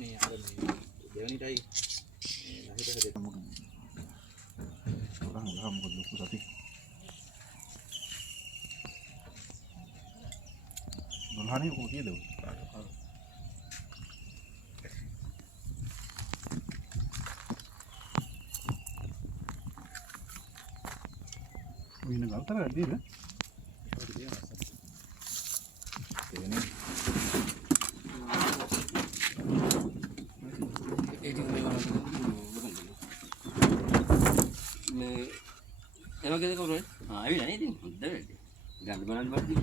මේ අර මේ දෙවනිටයි නැහිට හැදෙන්න මොකද ගහම මොකද ලොකු සති දුල්හානේ කොටියද වින ගල්තර ඇදීද Emang kita kau boleh? Ah, ini ni dia, dah. Ganti mana ni berarti?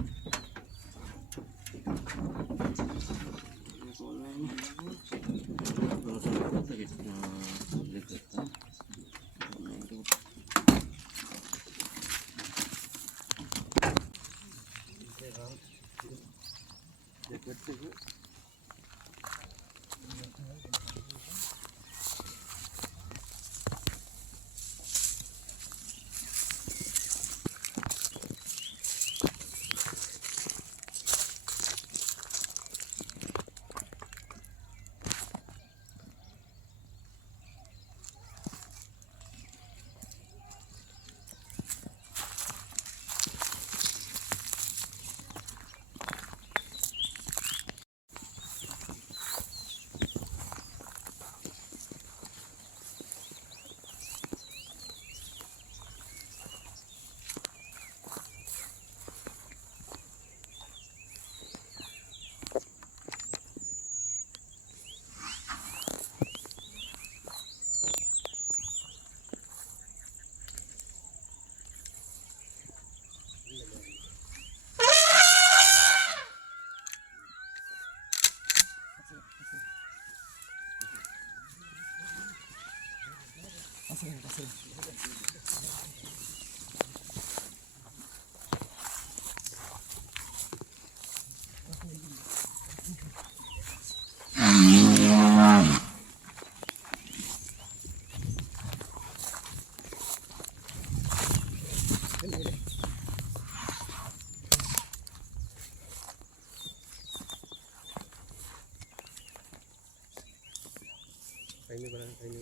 Ini barang ini.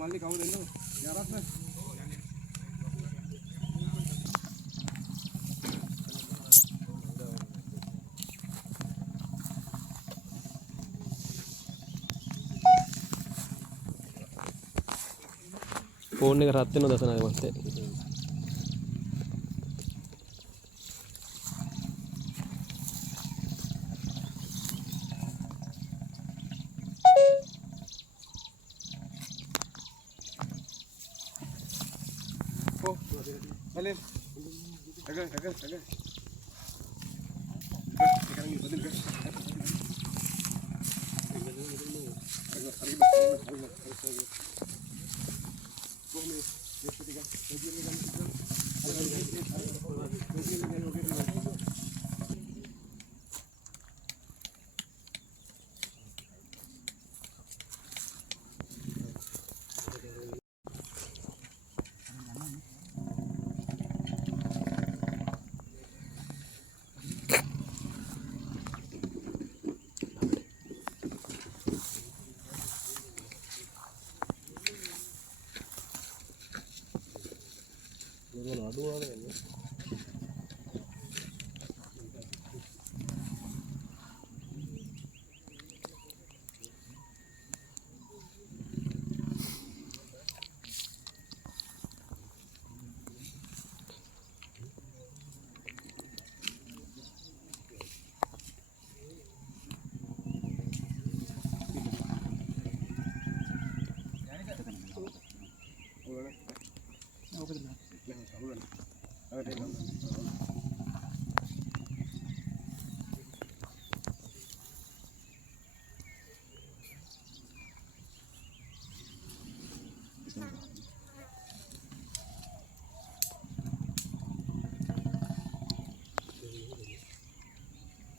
Mali kau dulu, jarak nih. Phone එක රත් වෙනවා දසනාගේ මත්තේ. Oh, balik. Agak. Sekarang ini betul kan?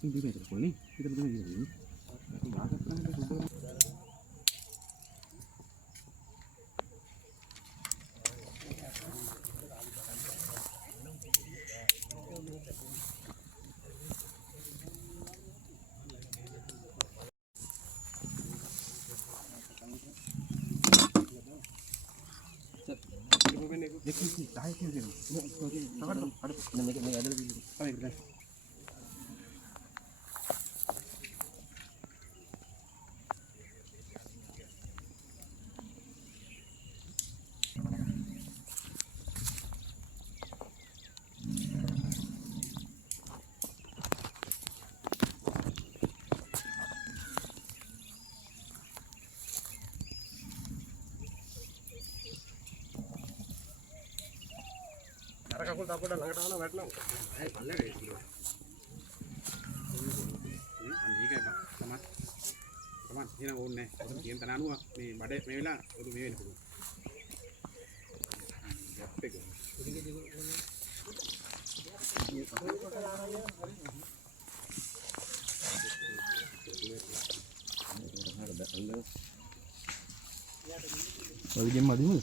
Ini beda kalau ini kita betul ini. Bahasa kan itu sudah. देखिए चाहे क्यों दे ada lebih Aku tak pernah langgar tanah betul. Pandai deh itu. Ini kayak apa? Teman, ini nak urut ni. Orang kian tanah nu, ni badai mewila, orang mewila tu. Japek. Bagi jam madu.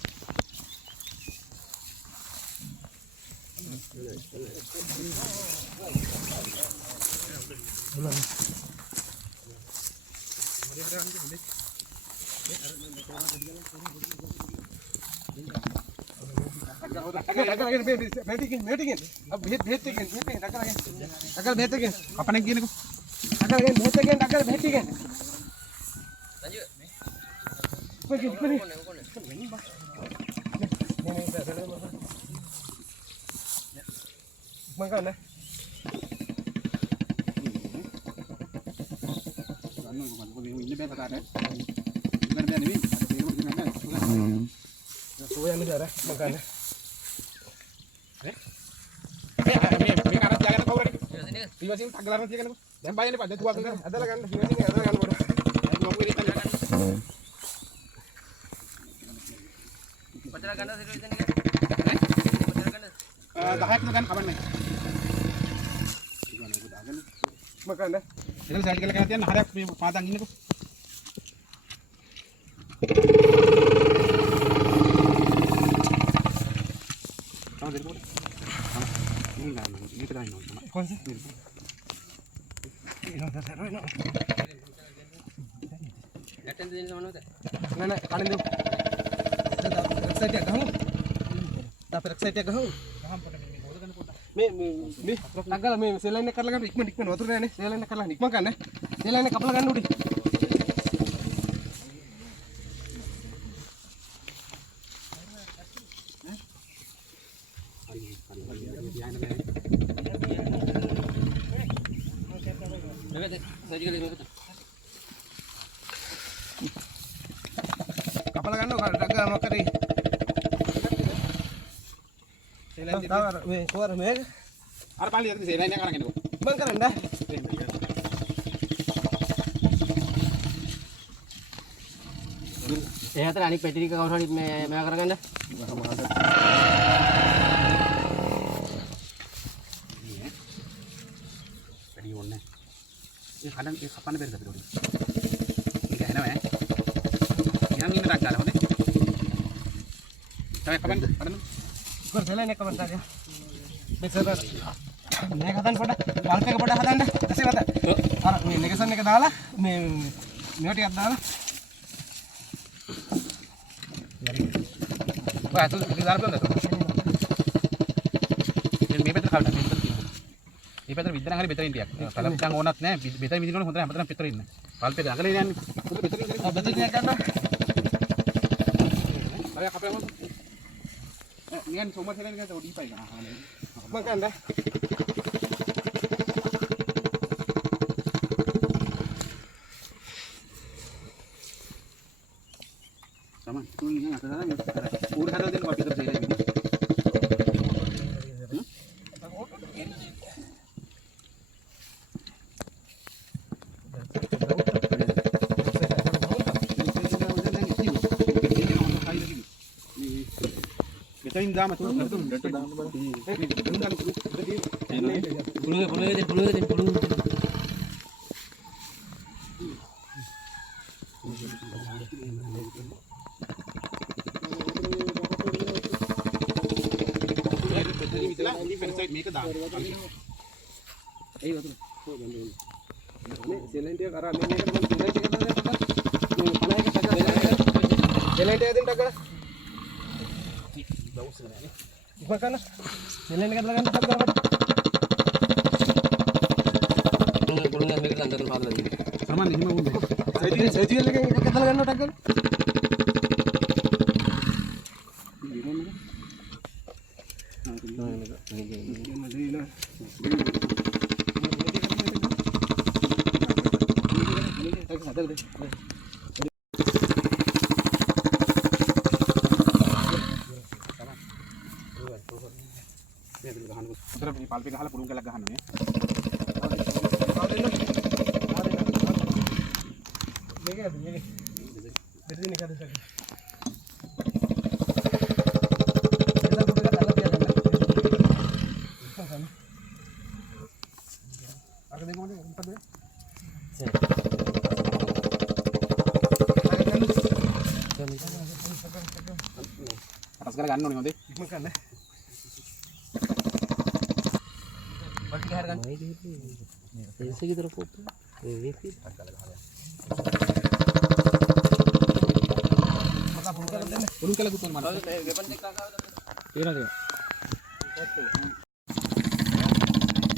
Makan deh. Ini beda kan? Beda ini. Suwe yang negara makan deh. Mi karat jalan kau lagi. Tiba sini taglaran sih kan? Dan bayar ni pada tua kan? Ada lah kan? Tiba sini ada kan baru. Dua puluh liter kan? Pecah ganda sih itu ni kan? Pecah ganda. Dah tu kan kapan ni? Makan deh. Ini saya kalau kalian hari aku padang ini kok. Tahu dari mana? Ini dah ini kita ini. Kau sih? Ini dah saya ini. Datang tu ni mana tu? Nana, kalian tu. Excited ya kamu? Tak excited ya kamu? Me tagal me selain कर लगा इकमन इकमन होतर ने selain कर लगा इकमन kan selain कपला kan उड़ी कपला kan daga makari tawar me kuar me ar pali ada selain yang orang ini bang kan dah ඒ අතර අනිත් පෙටි ටික කවුරු හරි මේවා කරගන්න. වැඩි ඕනේ. ඒ කඩන් ඒ කපන්න බැරිද අපිට උඩින්? මේක එනවා ඈ. ඉතින් ඉන්න ඩක් ගාලා හොඳේ. තව කපන්න කඩන්න. ඉක්කොර දෙලනේ කපන්න තාරිය. මේක හදන්න පොඩ බල්බ් එක පොඩ හදන්න. ඇසේ මත. අර මේ නෙගසන් එක දාලා මේ මේවා ටිකක් දාලා. ඔය අතට ඉතින් දාලා බලන්න. මේ පැත්තට කවන්න. මේ පැත්තට විද්දනම් හරි බෙතරින් ටිකක්. කලම් ඕනත් නැහැ. බෙතරින් විදිනකොට හොඳට හැමතැනම පෙතර ඉන්න. පල්ප් එක අඟලේ යන්නේ. හොඳ බෙතරින් ඉන්න. බෙතරින් ටිකක් ගන්න. අර කපේ මොකද? නිකන් සෝමර් සෙලෙන් ගිහලා ඔඩි පයි ගන්න. මම ගන්න. Sama, itu ini ada lagi. Udah ada di kopi terus ini. Kita ini dah macam tu. පුළුවන්. මේක දාන්න. ඒ වතුර. මේ සෙලෙන්ට් එක කරා මෙන්න එකට මම සෙලෙන්ට් එක දාන්න පොඩ්ඩක්. මේ 50 එක ටක සෙලෙන්ට් එක දෙන්න ටක. දවස් නෑනේ. ඉක්ම කරන්න. සෙලෙන්ට් එක දාගන්න ටක ගාවට. පුළුවන් මේක අnder පාදලා දෙන්න. සමන් එහෙම වුණේ. සෙජුවල් එකෙන් එකක් දාලා ගන්න ටක ගන්න. උතර මේ පල්ප් එක ගහලා පුළුන් කලක් ගහන්න නේ. මේකද මේක. දෙදින එකද සක. අර දෙක මොකද උන්ටද? අටස් කරලා ගන්න ඕනේ හොඳේ. ඉක්ම කරන්න. බල්ටි ගහර ගන්න. ඒසෙ විතර පොත්. ඒ වේපි. මම පුරු කරලා දෙන්න. පුළුන් කලක් උතන මට. වෙපන් දෙක ගාව දාන්න. තේරෙනවද?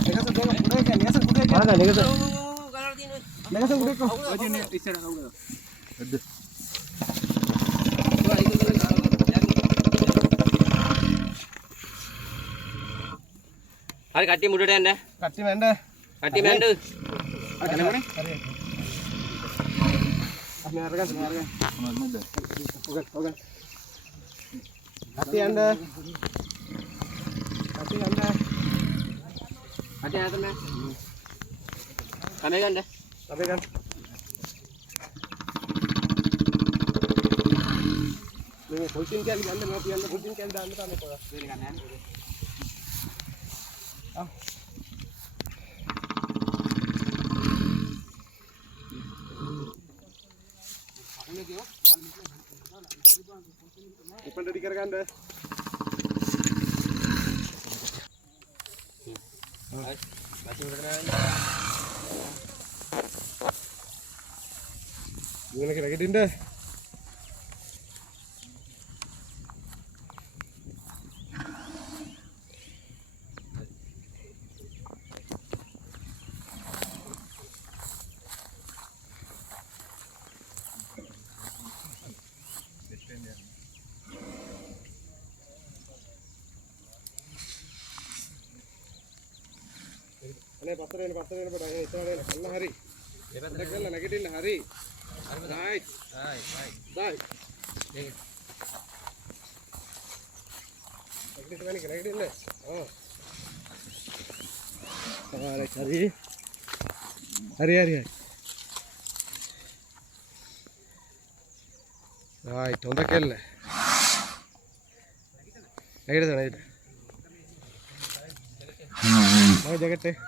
නෙගස දෙක පුරේ කියන්නේ නෙගස පුරේ කියන්නේ. ආ නෙගස. ගලවලා තියෙනවා. නෙගස පුරේ කො. ඔය දෙන්නේ ඉස්සර කවුද? හද්ද. හරි කට්ටිය මුඩට යන්න. කට්ටිය මැන්න. කට්ටිය මැන්න. අර ගන්නවනේ. හරි. අපි අරගන්න මේ අරගන්න. මොනවද නැද්ද? ඔගන්. කට්ටිය යන්න. කට්ටිය යන්න. කට්ටිය යන්න තමයි. කමේ ගන්න. කමේ ගන්න. මේ පොල්ටින් කැලි ගන්න මම කියන්න පොල්ටින් කැලි දාන්න තමයි පොර. වෙන ගන්න නැහැ. ආ. ඉපන් රෙඩි කරගන්න. හරි. බැටරි උඩ කරගන්න. දුවන එක රැගෙන්න. අනේ පතර එන බඩ ඉතල එන කන්න හරි. ඒ පැත්තට ගල්ලා නැගිටින්න හරි. රයිට්. රයිට්. ඒක. නැගිටින්න. ආ. හරි. හරි. right හොඳ කෙල්ල නැගිටද නැගිට මගේ ජැකට් එක